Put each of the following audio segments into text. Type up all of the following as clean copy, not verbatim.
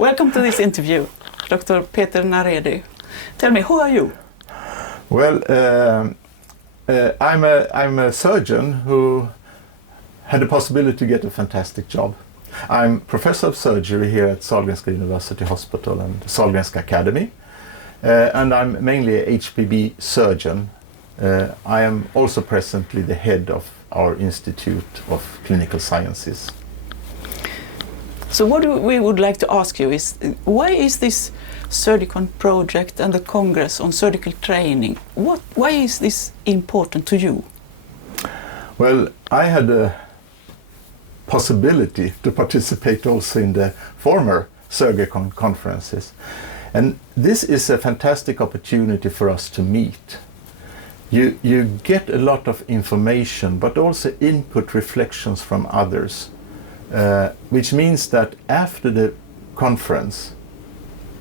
Welcome to this interview, Dr. Peter Naredi. Tell me, who are you? Well, I'm a surgeon who had the possibility to get a fantastic job. I'm professor of surgery here at Sahlgrenska University Hospital and Sahlgrenska Academy, and I'm mainly a HPB surgeon. I am also presently the head of our Institute of Clinical Sciences. So what we would like to ask you is, why is this Surgicon project and the Congress on surgical training, why is this important to you? Well, I had a possibility to participate also in the former Surgicon conferences. And this is a fantastic opportunity for us to meet. You get a lot of information, but also input reflections from others, which means that after the conference,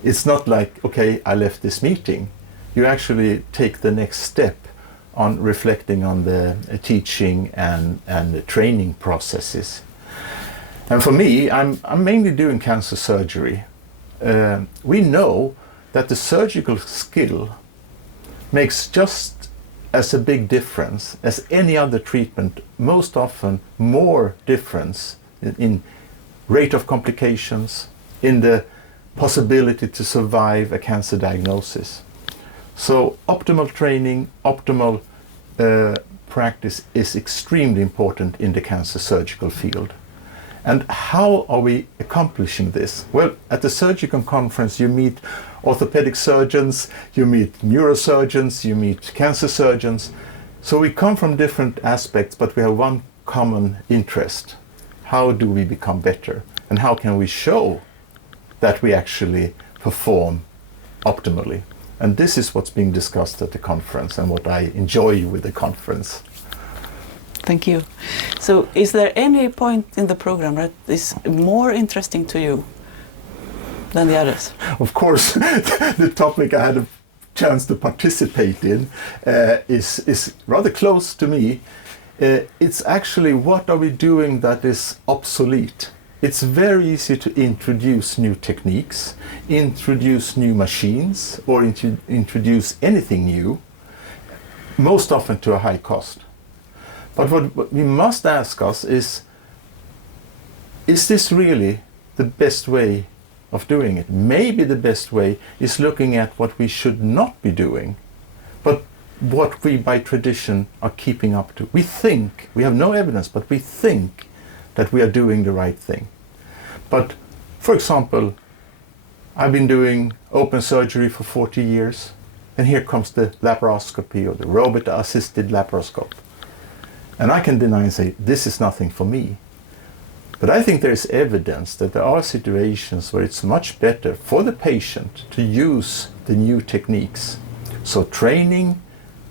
it's not like, okay, I left this meeting. You actually take the next step on reflecting on the teaching and the training processes. And for me, I'm mainly doing cancer surgery. We know that the surgical skill makes just as a big difference as any other treatment, most often more difference in rate of complications, in the possibility to survive a cancer diagnosis. So optimal training, optimal practice is extremely important in the cancer surgical field. And how are we accomplishing this? Well, at the Surgicon Conference you meet orthopedic surgeons, you meet neurosurgeons, you meet cancer surgeons. So we come from different aspects, but we have one common interest. How do we become better? And how can we show that we actually perform optimally? And this is what's being discussed at the conference and what I enjoy with the conference. Thank you. So is there any point in the program that is more interesting to you than the others? Of course, the topic I had a chance to participate in is rather close to me. It's actually, what are we doing that is obsolete? It's very easy to introduce new techniques, introduce new machines, or introduce anything new, most often to a high cost. But what we must ask us is this really the best way of doing it? Maybe the best way is looking at what we should not be doing, but what we by tradition are keeping up to. We think, we have no evidence, but we think that we are doing the right thing. But, for example, I've been doing open surgery for 40 years, and here comes the laparoscopy or the robot-assisted laparoscope. And I can deny and say, this is nothing for me. But I think there is evidence that there are situations where it's much better for the patient to use the new techniques. So training,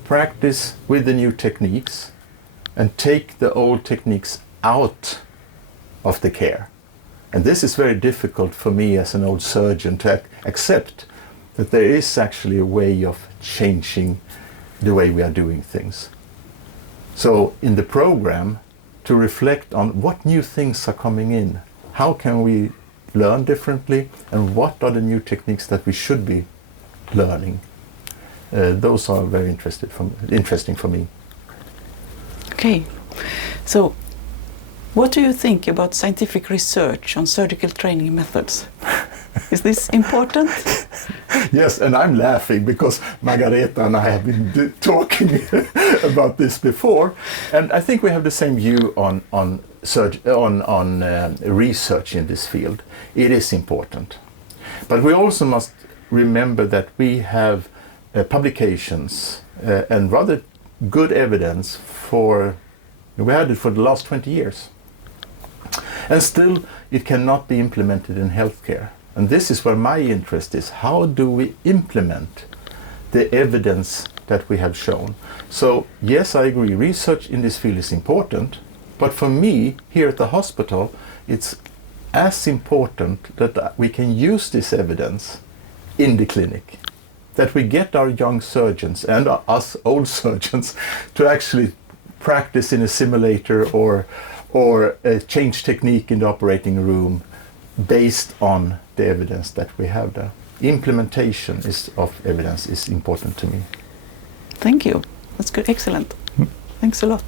practice with the new techniques, and take the old techniques out of the care. And this is very difficult for me as an old surgeon to accept that there is actually a way of changing the way we are doing things. So in the program, to reflect on what new things are coming in, how can we learn differently, and what are the new techniques that we should be learning. Those are very interesting for me. Okay, so what do you think about scientific research on surgical training methods? Is this important? Yes, and I'm laughing because Margareta and I have been talking about this before, and I think we have the same view on research in this field. It is important. But we also must remember that we have publications and rather good evidence we had it for the last 20 years. And still it cannot be implemented in healthcare. And this is where my interest is. How do we implement the evidence that we have shown? So yes, I agree, research in this field is important, but for me, here at the hospital, it's as important that we can use this evidence in the clinic. That we get our young surgeons and us old surgeons to actually practice in a simulator or change technique in the operating room based on the evidence that we have there. Implementation of evidence is important to me. Thank you. That's good. Excellent. Thanks a lot.